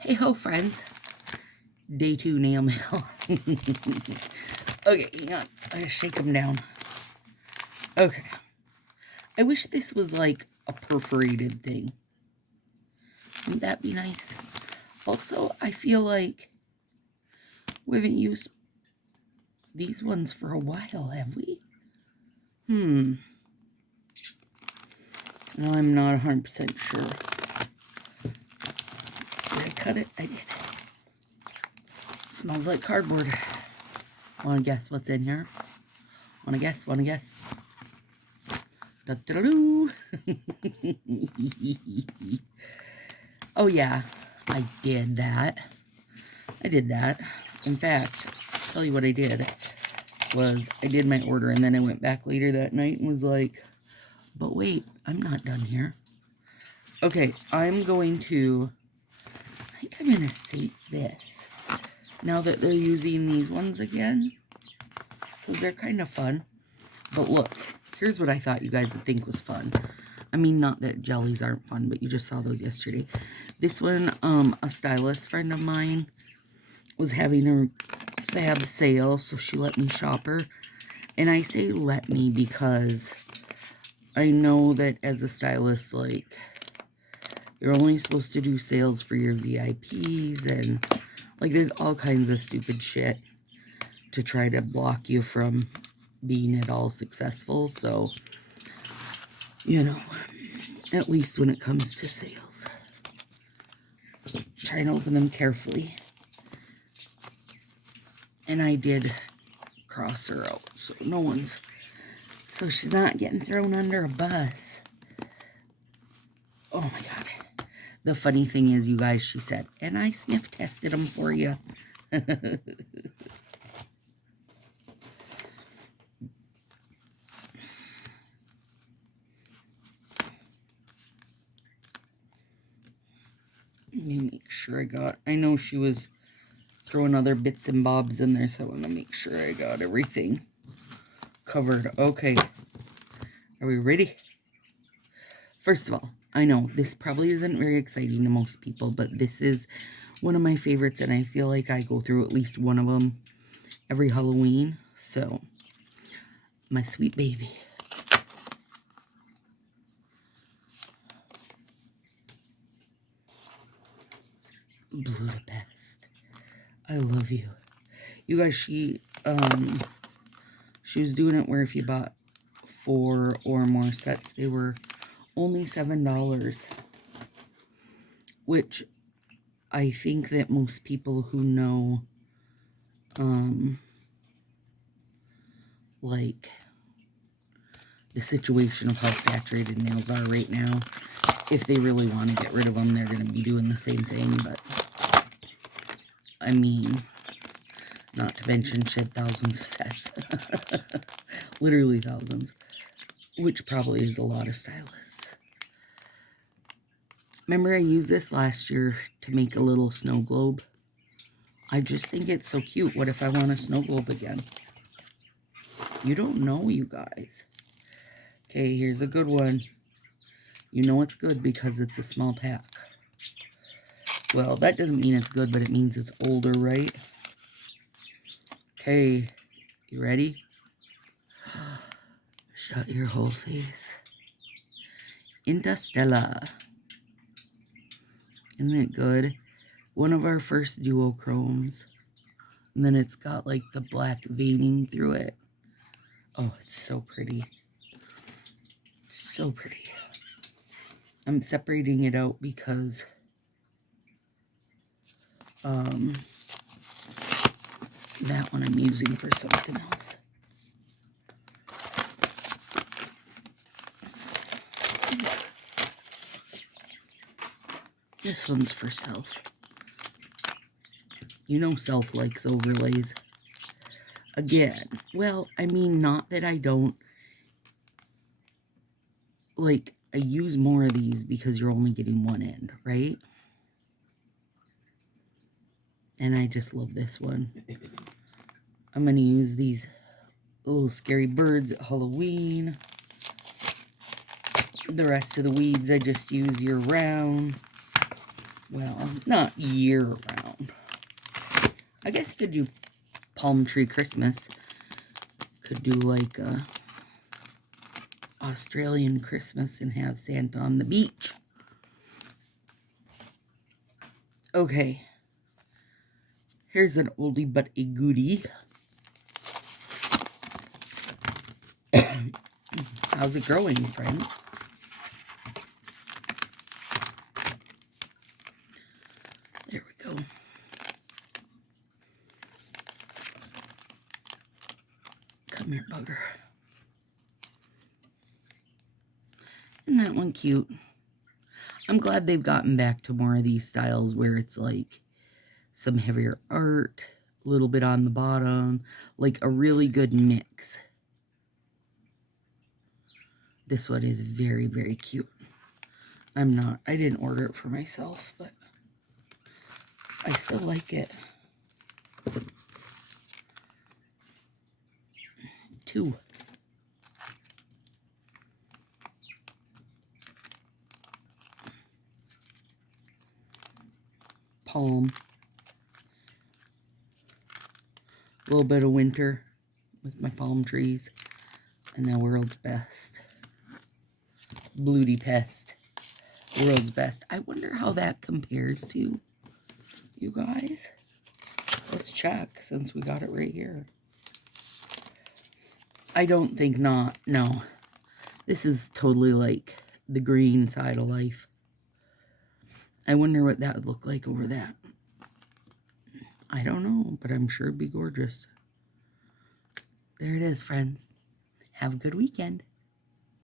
Hey ho, friends. Day 2 nail mail. Okay, hang on. I gotta shake them down. Okay. I wish this was like a perforated thing. Wouldn't that be nice? Also, I feel like we haven't used these ones for a while, have we? No, I'm not 100% sure. Did I cut it? I did. Smells like cardboard. Wanna guess what's in here? Wanna guess? Da-da-da-doo. Oh yeah, I did that. In fact, I'll tell you what I did was I did my order and then I went back later that night and was like, but wait, I'm not done here. Okay, I think I'm gonna save this now that they're using these ones again, because they're kind of fun. But look, here's what I thought you guys would think was fun. I mean, not that jellies aren't fun, but you just saw those yesterday. This one, a stylist friend of mine was having her fab sale, so she let me shop her. And I say let me because I know that as a stylist, like, you're only supposed to do sales for your VIPs, and like there's all kinds of stupid shit to try to block you from being at all successful. So, you know, at least when it comes to sales, try and open them carefully. And I did cross her out, so so she's not getting thrown under a bus. Oh my god. The funny thing is, you guys, she said, and I sniff tested them for you. Let me make sure I know she was throwing other bits and bobs in there, so I want to make sure I got everything covered. Okay. Are we ready? First of all, I know this probably isn't very exciting to most people, but this is one of my favorites, and I feel like I go through at least one of them every Halloween. So, my sweet baby. Blue the best. I love you. You guys, she was doing it where if you bought 4 or more sets, they were only $7, which I think that most people who know, like, the situation of how saturated nails are right now, if they really want to get rid of them, they're going to be doing the same thing. But I mean, not to mention shed thousands of sets. Literally thousands, which probably is a lot of stylists. Remember I used this last year to make a little snow globe? I just think it's so cute. What if I want a snow globe again? You don't know, you guys. Okay, here's a good one. You know it's good because it's a small pack. Well, that doesn't mean it's good, but it means it's older, right? Okay, you ready? Shut your whole face. Interstellar. Isn't it good? One of our first duochromes. And then it's got like the black veining through it. Oh, it's so pretty. It's so pretty. I'm separating it out because that one I'm using for something else. This one's for Self. You know Self likes overlays. Again, well, I mean, not that I don't, like, I use more of these because you're only getting one end, right? And I just love this one. I'm going to use these little scary birds at Halloween. The rest of the weeds I just use year round. Well, not year-round. I guess you could do palm tree Christmas. Could do like a Australian Christmas and have Santa on the beach. Okay. Here's an oldie but a goodie. How's it growing, friends? There we go. Come here, bugger. Isn't that one cute? I'm glad they've gotten back to more of these styles where it's like some heavier art, a little bit on the bottom, like a really good mix. This one is very, very cute. I didn't order it for myself, but I still like it. 2. Palm. A little bit of winter with my palm trees. And the world's best. Bloody Pest. World's best. I wonder how that compares to you guys. Let's check since we got it right here. I don't think not. No. This is totally like the green side of life. I wonder what that would look like over that. I don't know, but I'm sure it'd be gorgeous. There it is, friends. Have a good weekend.